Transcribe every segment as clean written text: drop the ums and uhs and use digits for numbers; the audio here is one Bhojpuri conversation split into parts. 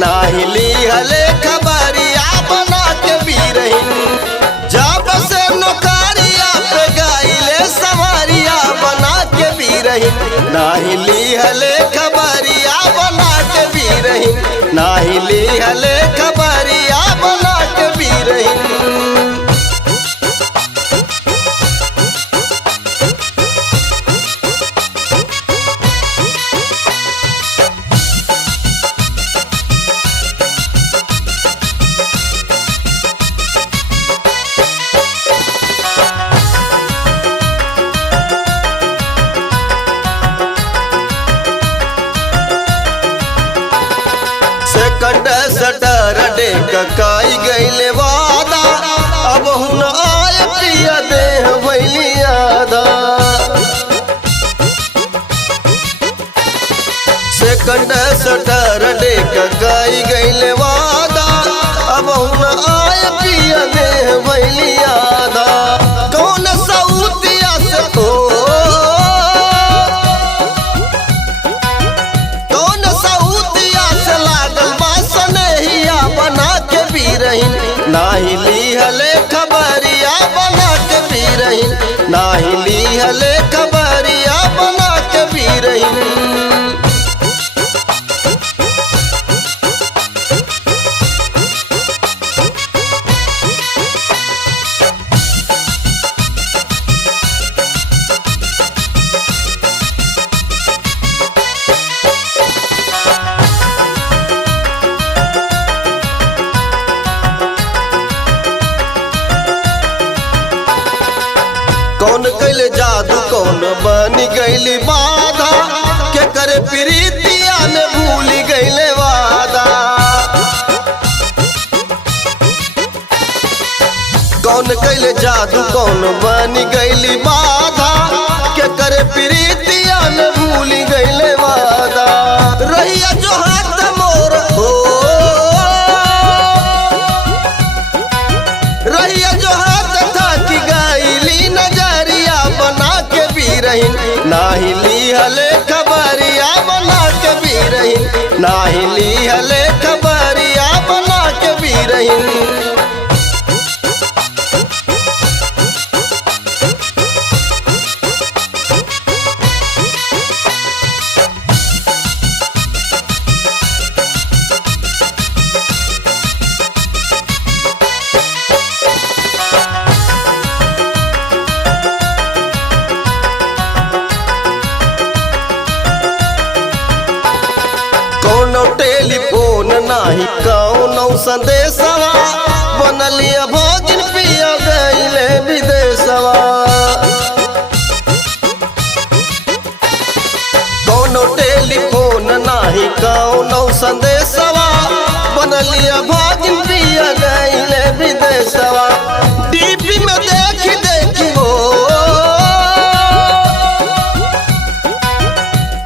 नाही लिहले खबरिया बना के बीरहिन। जब से नौकरिया पे गईले सवारिया बना के बीरहिन। नाही लिहले खबरिया बना के बीरहिन। नाही लिहले खबरिया बना के बीरहिन। सेकंड सटर डेक काई गईले वादा। अब हुन आय पिया देह भैली आधा। सेकंड सटर डेक काई गईले वादा। अब हुन आय पिया देह भैली आधा। कौन सऊतिया से नाही लिहले खबरिया बना के बीरहिन। नाही लिहले खबरिया बना के बीरहिन। कौन कैले जादू कौन बनी गईली बाधा। के करे प्रीतिया में भूल गईले वादा। कौन कैले जादू कौन बनी गईली बाधा। के करे प्रीतिया में भूल गईले वादा। रहिया जो हाथ मोर हो। रहिया जो हाथ था कि गईली नजरिया बना के बीरहिन। नाही लिहले खबरिया बना के बीरहिन। नाही लिहले खबरिया बना के बीरहिन। कौनो टेलीफोन नाही कौनो संदेशवा। बनलिया भोजन पिया गईले विदेशवा। कौनो टेलीफोन नाही कौनो संदेशवा। बनलिया भोजन पिया गईले विदेशवा। टीवी में देखी देखी हो।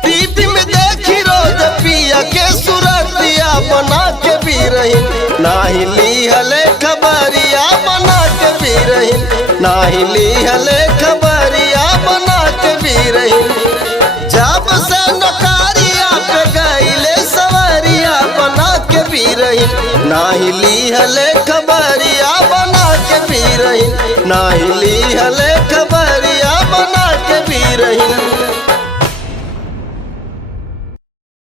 टीवी में देखी रोज पिया के सुरतिया बना के बीरहिन। नाही लिहले खबरिया बना के बीरहिन। नाही लिहले खबरिया बना के बीरहिन। जब से नौकरिया पे गईले सवारिया बना के बीरहिन। नाही लिहले खबरिया बना के बीरहिन। नाही लिहले खबरिया बना के बीरहिन।